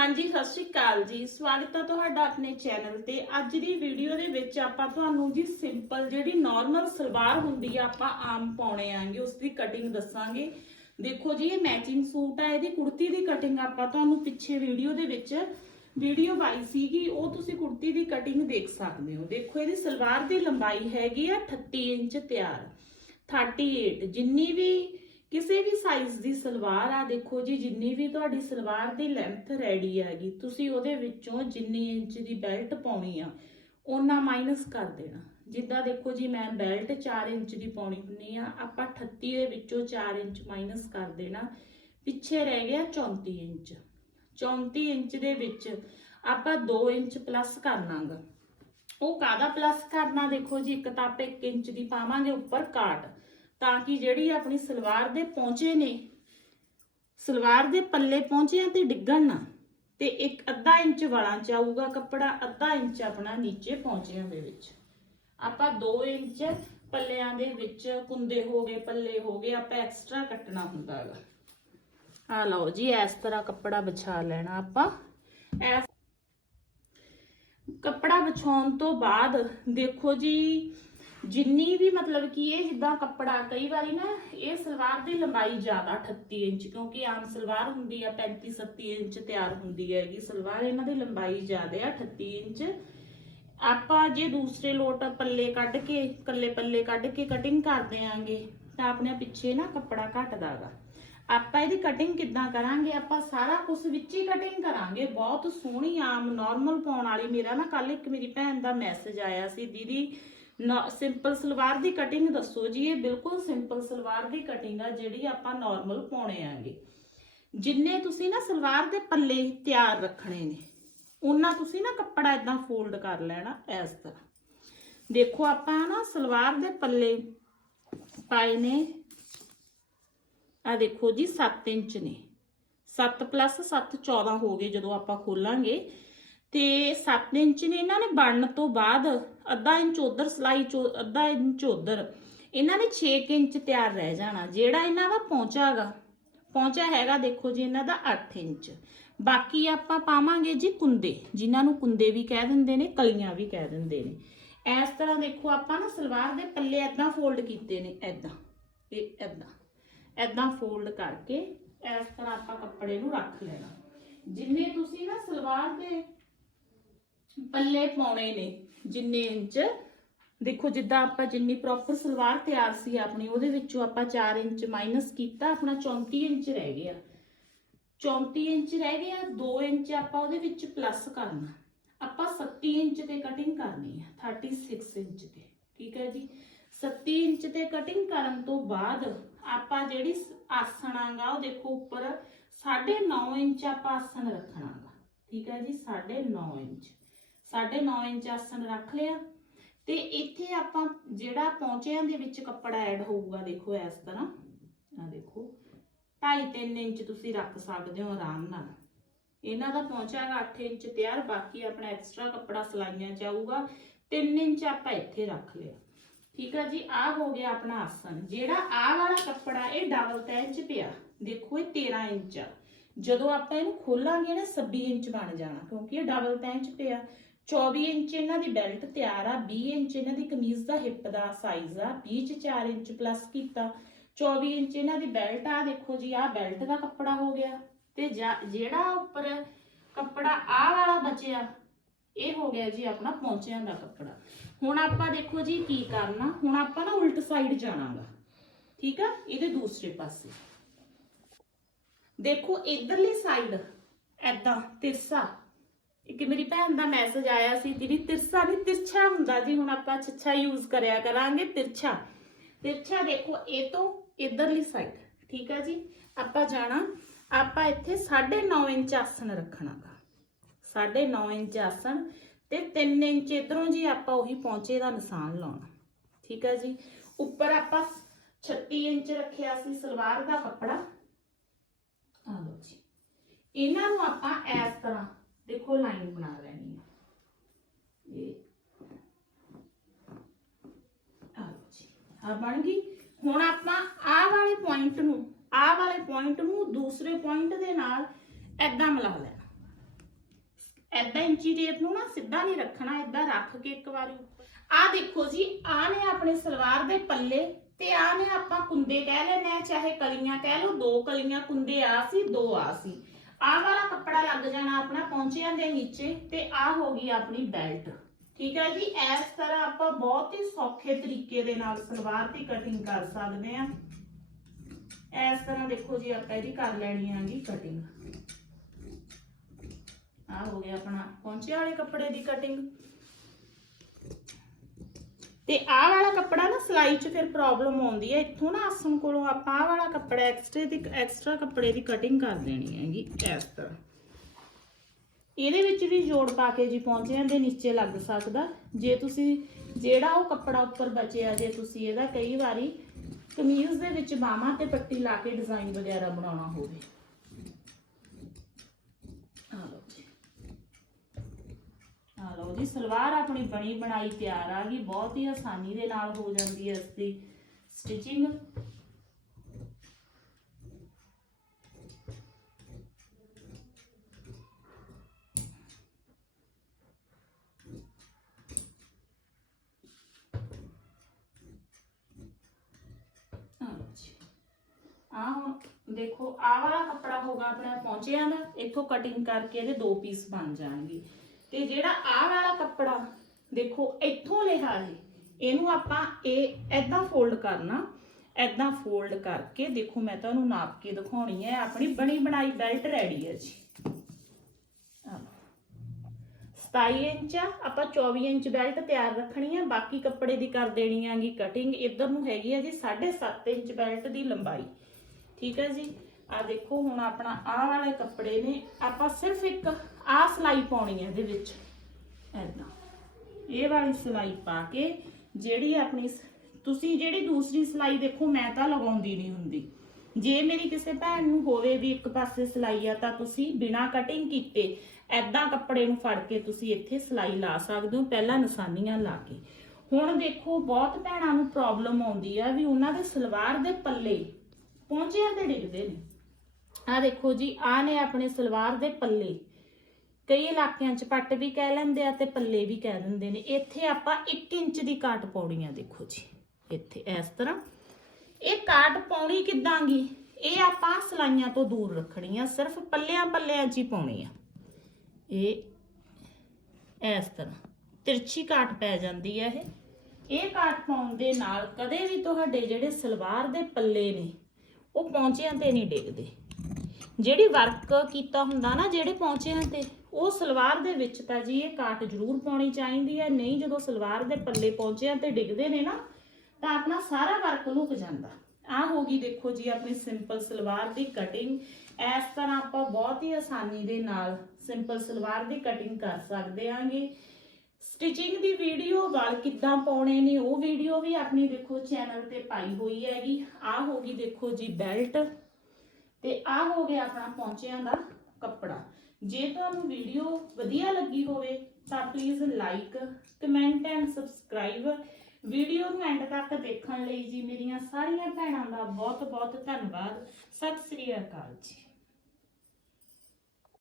ਹਾਂਜੀ, ਸਤਿ ਸ਼੍ਰੀ ਅਕਾਲ ਜੀ। ਸਵਾਗਤ ਹੈ ਤੁਹਾਡਾ ਆਪਣੇ ਚੈਨਲ ਤੇ। ਅੱਜ ਦੀ ਵੀਡੀਓ ਦੇ ਵਿੱਚ ਆਪਾਂ ਤੁਹਾਨੂੰ ਜੀ ਸਿੰਪਲ ਜਿਹੜੀ ਨਾਰਮਲ ਸਲਵਾਰ ਹੁੰਦੀ ਆ, ਆਪਾਂ ਆਮ ਪਾਉਣੇ ਆਂਗੇ। ਉਸ ਦੀ ਕਟਿੰਗ ਦੱਸਾਂਗੇ। ਦੇਖੋ ਜੀ, ਇਹ ਮੈਚਿੰਗ ਸੂਟ ਆ, ਇਹਦੀ ਕੁੜਤੀ ਦੀ ਕਟਿੰਗ ਆਪਾਂ ਤੁਹਾਨੂੰ ਪਿੱਛੇ ਵੀਡੀਓ ਦੇ ਵਿੱਚ ਵੀਡੀਓ ਪਾਈ ਸੀਗੀ। ਉਹ ਤੁਸੀਂ ਕੁੜਤੀ ਦੀ ਕਟਿੰਗ ਦੇਖ ਸਕਦੇ ਹੋ। ਦੇਖੋ, ਇਹਦੀ ਸਲਵਾਰ ਦੀ ਲੰਬਾਈ ਹੈਗੀ ਆ 38 ਇੰਚ ਤਿਆਰ। 38 ਜਿੰਨੀ ਵੀ ਕਿਸੇ ਵੀ ਸਾਈਜ਼ ਦੀ ਸਲਵਾਰ ਆ, ਦੇਖੋ ਜੀ, ਜਿੰਨੀ ਵੀ ਤੁਹਾਡੀ ਸਲਵਾਰ ਦੀ ਲੈਂਥ ਰੈਡੀ ਹੈਗੀ, ਤੁਸੀਂ ਉਹਦੇ ਵਿੱਚੋਂ ਜਿੰਨੀ ਇੰਚ ਦੀ ਬੈਲਟ ਪਾਉਣੀ ਆ ਉਹਨਾਂ ਮਾਈਨਸ ਕਰ ਦੇਣਾ। ਜਿੱਦਾਂ ਦੇਖੋ ਜੀ, ਮੈਂ ਬੈਲਟ 4 ਇੰਚ ਦੀ ਪਾਉਣੀ ਹੁੰਨੀ ਆ, ਆਪਾਂ 38 ਦੇ ਵਿੱਚੋਂ 4 ਇੰਚ ਮਾਈਨਸ ਕਰ ਦੇਣਾ। ਪਿੱਛੇ ਰਹਿ ਗਿਆ 34 ਇੰਚ। 34 ਇੰਚ ਦੇ ਵਿੱਚ ਆਪਾਂ 2 ਇੰਚ ਪਲੱਸ ਕਰਨਾਗਾ ਉਹ ਕਾਦਾ ਪਲੱਸ ਕਰਨਾ? ਦੇਖੋ ਜੀ, ਇੱਕ ਤਾਂ ਆਪਾਂ 1 ਇੰਚ ਦੀ ਪਾਵਾਂਗੇ ਉੱਪਰ ਕਾਟ। ਤਾਂ ਕਿ ਜਿਹੜੀ ਆਪਣੀ ਸਲਵਾਰ ਦੇ ਪਹੁੰਚੇ ਨੇ, ਸਲਵਾਰ ਦੇ ਪੱਲੇ ਪਹੁੰਚਿਆਂ ਤੇ ਡਿੱਗਣ ਨਾ, ਤੇ ਇੱਕ ਅੱਧਾ ਇੰਚ ਵਾਲਾਂ ਚ ਆਊਗਾ ਕੱਪੜਾ, ਅੱਧਾ ਇੰਚ ਆਪਣਾ ਨੀਚੇ ਪਹੁੰਚਿਆਂ ਦੇ ਵਿੱਚ। ਆਪਾਂ 2 ਇੰਚ ਪੱਲਿਆਂ ਦੇ ਵਿੱਚ ਕੁੰਦੇ ਹੋ ਗਏ, ਪੱਲੇ ਹੋ ਗਏ, ਆਪਾਂ ਐਕਸਟਰਾ ਕੱਟਣਾ ਹੁੰਦਾ ਹੈਗਾ। ਆ ਲਓ ਜੀ, ਇਸ ਤਰ੍ਹਾਂ ਕੱਪੜਾ ਵਿਛਾ ਲੈਣਾ ਆਪਾਂ। ਕੱਪੜਾ ਵਿਛਾਉਣ ਤੋਂ ਬਾਅਦ ਦੇਖੋ ਜੀ ਜਿੰਨੀ ਵੀ ਮਤਲਬ ਕਿ ਇਹ ਜਿੱਦਾਂ ਕੱਪੜਾ, ਕਈ ਵਾਰੀ ਨਾ ਇਹ ਸਲਵਾਰ ਦੀ ਲੰਬਾਈ ਜ਼ਿਆਦਾ 38 ਇੰਚ, ਕਿਉਂਕਿ ਆਮ ਸਲਵਾਰ ਹੁੰਦੀ ਆ 35 37 ਇੰਚ ਤਿਆਰ ਹੁੰਦੀ ਹੈਗੀ। ਸਲਵਾਰ ਇਹਨਾਂ ਦੀ ਲੰਬਾਈ ਜ਼ਿਆਦਾ ਆ 38 ਇੰਚ। ਆਪਾਂ ਜੇ ਦੂਸਰੇ ਲੋਟ ਪੱਲੇ ਕੱਢ ਕੇ ਕੱਲੇ ਪੱਲੇ ਕੱਢ ਕੇ ਕਟਿੰਗ ਕਰਦੇ ਆਂਗੇ ਤਾਂ ਆਪਣੇ ਪਿੱਛੇ ਨਾ ਕੱਪੜਾ ਘਟਦਾਗਾ। ਆਪਾਂ ਇਹਦੀ ਕਟਿੰਗ ਕਿੱਦਾਂ ਕਰਾਂਗੇ? ਆਪਾਂ ਸਾਰਾ ਕੁਝ ਵਿੱਚ ਹੀ ਕਟਿੰਗ ਕਰਾਂਗੇ। ਬਹੁਤ ਸੋਹਣੀ ਆਮ ਨਾਰਮਲ ਪਾਉਣ ਵਾਲੀ ਮੇਰਾ ਨਾ ਕੱਲ ਇੱਕ ਮੇਰੀ ਭੈਣ ਦਾ ਮੈਸੇਜ ਆਇਆ ਸੀ, ਦੀਦੀ ਸਿੰਪਲ ਸਲਵਾਰ ਦੀ ਕਟਿੰਗ ਦੱਸੋ ਜੀ, ਇਹ ਬਿਲਕੁਲ ਸਿੰਪਲ ਸਲਵਾਰ ਦੀ ਕਟਿੰਗ ਆ, ਜਿਹੜੀ ਆਪਾਂ ਨਾਰਮਲ ਪਾਉਣੇ ਆਂਗੇ। ਜਿੰਨੇ ਤੁਸੀਂ ਨਾ ਸਲਵਾਰ ਦੇ ਪੱਲੇ ਤਿਆਰ ਰੱਖਣੇ ਨੇ, ਉਹਨਾਂ ਤੁਸੀਂ ਨਾ ਕੱਪੜਾ ਇਦਾਂ ਫੋਲਡ ਕਰ ਲੈਣਾ ਇਸ ਤਰ੍ਹਾਂ। ਦੇਖੋ, ਆਪਾਂ ਨਾ ਸਲਵਾਰ ਦੇ ਪੱਲੇ ਪਾਏ ਨੇ ਆ ਦੇਖੋ ਜੀ 7 ਇੰਚ ਨੇ। 7 ਪਲੱਸ 7 14 ਹੋ ਗਏ ਜਦੋਂ ਆਪਾਂ ਖੋਲਾਂਗੇ। ਤੇ 7 ਇੰਚ ਨੇ ਇਹਨਾਂ ਨੇ ਬਣਨ ਤੋਂ ਬਾਅਦ ਅੱਧਾ ਇੰਚ ਉਧਰ, ਸਲਾਈ ਚੋ, ਅੱਧਾ ਇੰਚ ਉਧਰ, ਇਹਨਾਂ ਨੇ 6 ਇੰਚ ਤਿਆਰ ਰਹਿ ਜਾਣਾ, ਜਿਹੜਾ ਇਹਨਾਂ ਦਾ ਪਹੁੰਚਾਗਾ ਪਹੁੰਚਾ ਹੈਗਾ ਦੇਖੋ ਜੀ ਇਹਨਾਂ ਦਾ 8 ਇੰਚ। ਬਾਕੀ ਆਪਾਂ ਪਾਵਾਂਗੇ ਜੀ ਕੁੰਦੇ, ਜਿਨ੍ਹਾਂ ਨੂੰ ਕੁੰਦੇ ਵੀ ਕਹਿ ਦਿੰਦੇ ਨੇ, ਕਲੀਆਂ ਵੀ ਕਹਿ ਦਿੰਦੇ ਨੇ। ਇਸ ਤਰ੍ਹਾਂ ਦੇਖੋ ਆਪਾਂ ਨਾ ਸਲਵਾਰ ਦੇ ਪੱਲੇ ਐਦਾਂ ਫੋਲਡ ਕੀਤੇ ਨੇ ਐਦਾਂ ਇਹ ਐਦਾਂ ਐਦਾਂ ਫੋਲਡ ਕਰਕੇ ਇਸ ਤਰ੍ਹਾਂ ਆਪਾਂ ਕੱਪੜੇ ਨੂੰ ਰੱਖ ਲੈਣਾ। ਜਿੰਨੇ ਤੁਸੀਂ ਨਾ ਸਲਵਾਰ ਦੇ ਪੱਲੇ ਪਾਉਣੇ ਨੇ ਜਿੰਨੇ ਇੰਚ। ਦੇਖੋ, ਜਿੱਦਾਂ ਆਪਾਂ ਜਿੰਨੀ ਪ੍ਰੋਪਰ ਸਲਵਾਰ ਤਿਆਰ ਸੀ ਆਪਣੀ, ਉਹਦੇ ਵਿੱਚੋਂ ਆਪਾਂ 4 ਇੰਚ ਮਾਈਨਸ ਕੀਤਾ, ਆਪਣਾ 34 ਇੰਚ ਰਹਿ ਗਿਆ। 34 ਇੰਚ ਰਹਿ ਗਿਆ 2 ਇੰਚ ਆਪਾਂ ਉਹਦੇ ਵਿੱਚ ਪਲੱਸ ਕਰਨਾ। ਆਪਾਂ 37 ਇੰਚ ਤੇ ਕਟਿੰਗ ਕਰਨੀ ਹੈ 36 ਇੰਚ ਤੇ, ਠੀਕ ਹੈ ਜੀ? 37 ਇੰਚ ਤੇ ਕਟਿੰਗ ਕਰਨ ਤੋਂ ਬਾਅਦ ਆਪਾਂ ਜਿਹੜੀ ਆਸਣ ਉਹ ਦੇਖੋ ਉੱਪਰ 9.5 ਇੰਚ ਆਪਾਂ ਆਸਣ ਰੱਖਣਾਗਾ ਠੀਕ ਹੈ ਜੀ? 9.5 ਇੰਚ। 9.5 ਇੰਚ ਆਸਣ ਰੱਖ ਲਿਆ। ਤੇ ਇੱਥੇ ਆਪਾਂ ਜਿਹੜਾ ਪੌਂਚਿਆਂ ਦੇ ਵਿੱਚ ਕੱਪੜਾ ਐਡ ਹੋਊਗਾ, ਦੇਖੋ ਇਸ ਤਰ੍ਹਾਂ। ਆ ਦੇਖੋ 2.5 ਇੰਚ ਤੁਸੀਂ ਰੱਖ ਸਕਦੇ ਹੋ ਆਰਾਮ ਨਾਲ। ਇਹਨਾਂ ਦਾ ਪਹੁੰਚਾ 8 ਇੰਚ ਤਿਆਰ, ਬਾਕੀ ਆਪਣਾ ਐਕਸਟਰਾ ਕੱਪੜਾ ਸਲਾਈਆਂ ਚ 3 ਇੰਚ ਆਪਾਂ ਇੱਥੇ ਰੱਖ ਲਿਆ। ਠੀਕ ਆ ਜੀ ਆ ਹੋ ਗਿਆ ਆਪਣਾ ਆਸਨ ਜਿਹੜਾ ਆ ਵਾਲਾ ਕੱਪੜਾ, ਇਹ ਡਬਲ ਤੈਂ ਚ ਪਿਆ। ਦੇਖੋ ਇਹ 13 ਇੰਚ ਆ। ਜਦੋਂ ਆਪਾਂ ਇਹਨੂੰ ਖੋਲਾਂਗੇ ਨਾ 26 ਇੰਚ ਬਣ ਜਾਣਾ, ਕਿਉਂਕਿ ਇਹ ਡਬਲ ਤੈਂ ਚ ਪਿਆ। 24 ਇੰਚ ਇਹਨਾਂ ਦੀ ਬੈਲਟ ਤਿਆਰ ਆ 20 ਇੰਚ ਇਹਨਾਂ ਦੀ ਕਮੀਜ਼ ਦਾ ਹਿੱਪ ਦਾ ਸਾਈਜ਼ ਆ 20 ਚ 4 ਇੰਚ ਪਲੱਸ ਕੀਤਾ। 24 ਇੰਚ ਇਹਨਾਂ ਦੀ ਬੈਲਟ ਆ, ਦੇਖੋ ਜੀ ਆ ਬੈਲਟ ਦਾ ਕੱਪੜਾ ਹੋ ਗਿਆ। ਤੇ ਜਿਹੜਾ ਉੱਪਰ ਕੱਪੜਾ ਆ ਵਾਲਾ ਬਚਿਆ, ਇਹ ਹੋ ਗਿਆ ਜੀ ਆਪਣਾ ਪੌਂਚਿਆਂ ਦਾ ਕੱਪੜਾ। ਹੁਣ ਆਪਾਂ ਦੇਖੋ ਜੀ ਕੀ ਕਰਨਾ, ਹੁਣ ਆਪਾਂ ਨਾ ਉਲਟ ਸਾਈਡ ਜਾਣਾਗਾ। ਠੀਕ ਆ? ਇਹਦੇ ਦੂਸਰੇ ਪਾਸੇ। ਦੇਖੋ, ਇਧਰਲੀ ਸਾਈਡ ਐਦਾਂ ਤਿਰਸਾ। ਇੱਕ ਮੇਰੀ ਭੈਣ ਦਾ ਮੈਸੇਜ ਆਇਆ ਸੀ, ਦੀਦੀ ਤਿਰਸਾ ਨਹੀਂ, ਤਿਰਛਾ ਹੁੰਦਾ ਜੀ, ਹੁਣ ਆਪਾਂ ਛੱਛਾ ਯੂਜ਼ ਕਰਿਆ ਕਰਾਂਗੇ, ਤਿਰਛਾ। ਤਿਰਛਾ ਦੇਖੋ, ਇਹ ਤੋਂ ਇਧਰਲੀ ਸਾਈਡ ਠੀਕ ਆ ਜੀ? ਆਪਾਂ ਜਾਣਾ, ਆਪਾਂ ਇੱਥੇ 9.5 ਇੰਚ ਆਸਣ ਰੱਖਣਾਗਾ 9.5 ਇੰਚ ਆਸਣ ਤੇ 3 ਇੰਚ ਇਧਰੋਂ ਜੀ ਆਪਾਂ ਉਹੀ ਪੌਂਚੇ ਦਾ ਨਿਸ਼ਾਨ ਲਾਉਣਾ, ਠੀਕ ਹੈ ਜੀ? ਉੱਪਰ ਆਪਾਂ 36 ਇੰਚ ਰੱਖਿਆ ਸੀ ਸਲਵਾਰ ਦਾ ਕੱਪੜਾ। ਆ ਲਓ ਜੀ। ਇਹਨਾਂ ਨੂੰ ਆਪਾਂ ਇਸ ਤਰ੍ਹਾਂ ਦੇਖੋ ਲਾਈਨ ਬਣਾ ਲੈਣੀ ਹੈ ਇਹ। ਆ ਬਣ ਗਈ। ਹੁਣ ਆਪਾਂ ਆਹ ਵਾਲੇ ਪੁਆਇੰਟ ਨੂੰ, ਆਹ ਵਾਲੇ ਪੁਆਇੰਟ ਨੂੰ ਦੂਸਰੇ ਪੁਆਇੰਟ ਦੇ ਨਾਲ ਐਦਾਂ ਮਿਲਾ ਲੈਣਾ। ਐਦਾਂ ਇੰਚੀ ਟੇਪ ਨੂੰ ਨਾ ਸਿੱਧਾ ਨਹੀਂ ਰੱਖਣਾ ਐਦਾਂ ਰੱਖ ਕੇ ਇੱਕ ਵਾਰੀ। ਆਹ ਦੇਖੋ ਜੀ, ਆਹ ਨੇ ਆਪਣੇ ਸਲਵਾਰ ਦੇ ਪੱਲੇ ਤੇ ਆਹ ਨੇ ਆਪਾਂ ਕੁੰਦੇ ਕਹਿ ਲੈਨੇ ਚਾਹੇ ਕਲੀਆਂ ਕਹਿ ਲਓ, ਦੋ ਕਲੀਆਂ, ਕੁੰਦੇ ਆ ਸੀ, ਦੋ ਆ ਸੀ। ਆ ਵਾਲਾ ਕੱਪੜਾ ਲੱਗ ਜਾਣਾ ਆਪਣਾ ਪੌਂਚਿਆਂ ਦੇ ਨੀਚੇ ਤੇ ਆ ਹੋ ਗਈ ਆਪਣੀ ਬੈਲਟ ਠੀਕ ਹੈ ਜੀ, ਇਸ ਤਰ੍ਹਾਂ ਆਪਾਂ ਬਹੁਤ ਹੀ ਸੌਖੇ ਤਰੀਕੇ ਦੇ ਨਾਲ ਸਲਵਾਰ ਦੀ ਕਟਿੰਗ ਕਰ ਸਕਦੇ ਆ ਇਸ ਤਰ੍ਹਾਂ ਦੇਖੋ ਜੀ, ਆਪਾਂ ਇਹਦੀ ਕਰ ਲੈਣੀ ਆ ਆਂਗੀ ਕਟਿੰਗ ਆ ਹੋ ਗਿਆ ਆਪਣਾ ਪਹੁੰਚੇ ਵਾਲੇ ਕੱਪੜੇ ਦੀ ਕਟਿੰਗ ਤੇ ਆਹ ਵਾਲਾ ਕੱਪੜਾ ਨਾ ਸਿਲਾਈ 'ਚ ਫਿਰ ਪ੍ਰੋਬਲਮ ਆਉਂਦੀ ਹੈ। ਇੱਥੋਂ ਨਾ ਆਸਣ ਕੋਲੋਂ ਆਪਾਂ ਆਹ ਵਾਲਾ ਕੱਪੜਾ ਐਕਸਟਰਾ ਦੀ ਐਕਸਟਰਾ ਕੱਪੜੇ ਦੀ ਕਟਿੰਗ ਕਰ ਦੇਣੀ ਹੈਗੀ ਇਸ ਤਰ੍ਹਾਂ। ਇਹਦੇ ਵਿੱਚ ਵੀ ਜੋੜ ਪਾ ਕੇ ਜੀ ਪੌਂਚਿਆਂ ਦੇ ਨੀਚੇ ਲੱਗ ਸਕਦਾ। ਜੇ ਤੁਸੀਂ, ਜਿਹੜਾ ਉਹ ਕੱਪੜਾ ਉੱਪਰ ਬਚਿਆ, ਜੇ ਤੁਸੀਂ ਇਹਦਾ ਕਈ ਵਾਰੀ ਕਮੀਜ਼ ਦੇ ਵਿੱਚ ਬਾਹਾਂ ਤੇ ਪੱਟੀ ਲਾ ਕੇ ਡਿਜ਼ਾਈਨ ਵਗੈਰਾ ਬਣਾਉਣਾ ਹੋਵੇ ਆ ਲਓ ਜੀ ਆ ਲਓ ਜੀ, ਸਲਵਾਰ ਆਪਣੀ ਬਣੀ ਬਣਾਈ ਤਿਆਰ ਆ ਗਈ, ਬਹੁਤ ਹੀ ਆਸਾਨੀ ਦੇ ਨਾਲ ਹੋ ਜਾਂਦੀ ਹੈ ਇਸ ਦੀ ਸਟਿਚਿੰਗ ਆ ਹੁਣ ਦੇਖੋ ਆ ਵਾਲਾ ਕੱਪੜਾ ਹੋਗਾ ਆਪਣਾ ਪਹੁੰਚਿਆਂ ਦਾ ਇੱਥੋਂ ਕਟਿੰਗ ਕਰਕੇ ਇਹਦੇ ਦੋ ਪੀਸ ਬਣ ਜਾਣਗੇ। ਤੇ ਜਿਹੜਾ ਆ ਵਾਲਾ ਕੱਪੜਾ, ਦੇਖੋ, ਇੱਥੋਂ ਲਿਆ ਹੈ ਇਹਨੂੰ ਆਪਾਂ ਇਹ ਐਦਾਂ ਫੋਲਡ ਕਰਨਾ ਐਦਾਂ ਫੋਲਡ ਕਰਕੇ, ਦੇਖੋ, ਮੈਂ ਤੁਹਾਨੂੰ ਨਾਪ ਕੇ ਦਿਖਾਉਣੀ ਹੈ। ਆਪਣੀ ਬਣੀ ਬਣਾਈ ਬੈਲਟ ਰੈਡੀ ਹੈ ਜੀ। 27 ਇੰਚ ਆ, ਆਪਾਂ 24 ਇੰਚ ਬੈਲਟ ਤਿਆਰ ਰੱਖਣੀ ਆ ਬਾਕੀ ਕੱਪੜੇ ਦੀ ਕਰ ਦੇਣੀ ਆਗੀ ਕਟਿੰਗ ਇੱਧਰ ਨੂੰ ਹੈਗੀ ਆ ਜੀ 7.5 ਇੰਚ ਬੈਲਟ ਦੀ ਲੰਬਾਈ। ਠੀਕ ਹੈ ਜੀ? ਆ ਦੇਖੋ, ਹੁਣ ਆਪਣਾ ਆਹ ਵਾਲੇ ਕੱਪੜੇ ਨੇ, ਆਪਾਂ ਸਿਰਫ ਇੱਕ ਆਹ ਸਿਲਾਈ ਪਾਉਣੀ ਹੈ ਇਹਦੇ ਵਿੱਚ। ਐਦਾਂ ਇਹ ਵਾਲੀ ਸਿਲਾਈ ਪਾ ਕੇ, ਜਿਹੜੀ ਆਪਣੀ ਸ- ਤੁਸੀਂ ਜਿਹੜੀ ਦੂਸਰੀ ਸਿਲਾਈ ਦੇਖੋ, ਮੈਂ ਤਾਂ ਲਗਾਉਂਦੀ ਨਹੀਂ ਹੁੰਦੀ। ਜੇ ਮੇਰੀ ਕਿਸੇ ਭੈਣ ਨੂੰ ਹੋਵੇ ਵੀ ਇੱਕ ਪਾਸੇ ਸਿਲਾਈ ਆ, ਤਾਂ ਤੁਸੀਂ ਬਿਨਾ ਕਟਿੰਗ ਕੀਤੇ ਐਦਾਂ ਕੱਪੜੇ ਨੂੰ ਫੜ ਕੇ ਤੁਸੀਂ ਇੱਥੇ ਸਿਲਾਈ ਲਾ ਸਕਦੇ ਹੋ, ਪਹਿਲਾਂ ਨਿਸ਼ਾਨੀਆਂ ਲਾ ਕੇ। ਹੁਣ ਦੇਖੋ, ਬਹੁਤ ਭੈਣਾਂ ਨੂੰ ਪ੍ਰੋਬਲਮ ਆਉਂਦੀ ਆ ਵੀ ਉਹਨਾਂ ਦੇ ਸਲਵਾਰ ਦੇ ਪੱਲੇ ਪਹੁੰਚਿਆਂ ਤੇ ਡਿੱਗਦੇ ਨੇ। ਆ ਦੇਖੋ ਜੀ ਆ ਨੇ ਆਪਣੇ ਸਲਵਾਰ ਦੇ ਪੱਲੇ। ਕਈ ਇਲਾਕਿਆਂ 'ਚ ਪੱਟ ਵੀ ਕਹਿ ਲੈਂਦੇ ਆ ਤੇ ਪੱਲੇ ਵੀ ਕਹਿ ਦਿੰਦੇ ਨੇ। ਇੱਥੇ ਆਪਾਂ 1 ਇੰਚ ਦੀ ਕਾਟ ਪਾਉਣੀ ਆ, ਦੇਖੋ ਜੀ। ਇੱਥੇ, ਇਸ ਤਰ੍ਹਾਂ। ਇਹ ਕਾਟ ਪਾਉਣੀ ਕਿੱਦਾਂਗੀ ਇਹ ਆਪਾਂ ਸਲਾਈਆਂ ਤੋਂ ਦੂਰ ਰੱਖਣੀ ਆ, ਸਿਰਫ ਪੱਲਿਆਂ ਪੱਲਿਆਂ 'ਚ ਹੀ ਪਾਉਣੀ ਆ। ਇਹ, ਇਸ ਤਰ੍ਹਾਂ। ਤਿਰਛੀ ਕਾਟ ਪੈ ਜਾਂਦੀ ਹੈ ਇਹ। ਇਹ ਕਾਟ ਪਾਉਣ ਦੇ ਨਾਲ ਕਦੇ ਵੀ ਤੁਹਾਡੇ ਜਿਹੜੇ ਸਲਵਾਰ ਦੇ ਪੱਲੇ ਨੇ, ਉਹ ਪੌਂਚਿਆਂ ਤੇ ਨਹੀਂ ਡਿੱਗਦੇ। ਜਿਹੜੀ ਵਰਕ ਕੀਤਾ ਹੁੰਦਾ ਨਾ ਜਿਹੜੇ ਪੌਂਚਿਆਂ ਤੇ, ਉਹ ਸਲਵਾਰ ਦੇ ਵਿੱਚ ਤਾਂ ਜੀ ਇਹ ਕਾਟ ਜ਼ਰੂਰ ਪਾਉਣੀ ਚਾਹੀਦੀ ਹੈ। ਨਹੀਂ ਜਦੋਂ ਸਲਵਾਰ ਦੇ ਪੱਲੇ ਪੌਂਚਿਆਂ ਤੇ ਡਿੱਗਦੇ ਨੇ ਨਾ, ਤਾਂ ਆਪਣਾ ਸਾਰਾ ਵਰਕ ਲੁਕ ਜਾਂਦਾ। ਆ ਹੋ ਗਈ ਦੇਖੋ ਜੀ ਆਪਣੀ ਸਿੰਪਲ ਸਲਵਾਰ ਦੀ ਕਟਿੰਗ ਇਸ ਤਰ੍ਹਾਂ ਆਪਾਂ ਬਹੁਤ ਹੀ ਆਸਾਨੀ ਦੇ ਨਾਲ ਸਿੰਪਲ ਸਲਵਾਰ ਦੀ ਕਟਿੰਗ ਕਰ ਸਕਦੇ ਆਂਗੇ। ਸਟਿਚਿੰਗ ਦੀ ਵੀਡੀਓ ਵਾਲ ਕਿੱਦਾਂ ਪਾਉਣੇ ਨੇ, ਉਹ ਵੀਡੀਓ ਵੀ ਆਪਣੀ ਦੇਖੋ ਚੈਨਲ ਤੇ ਪਾਈ ਹੋਈ ਹੈਗੀ। ਆ ਹੋ ਗਈ ਦੇਖੋ ਜੀ ਬੈਲਟ। ਤੇ ਆ ਹੋ ਗਿਆ ਆਪਣਾ ਪੌਂਚਿਆਂ ਦਾ ਕੱਪੜਾ। ਜੇ ਤੁਹਾਨੂੰ ਵੀਡੀਓ ਵਧੀਆ ਲੱਗੀ ਹੋਵੇ ਤਾਂ please like comment and subscribe video ਨੂੰ ਐਂਡ ਤੱਕ ਦੇਖਣ ਲਈ ਜੀ ਮੇਰੀਆਂ ਸਾਰੀਆਂ ਭੈਣਾਂ ਦਾ ਬਹੁਤ ਬਹੁਤ ਧੰਨਵਾਦ। ਸਤਿ ਸ੍ਰੀ ਅਕਾਲ ਜੀ।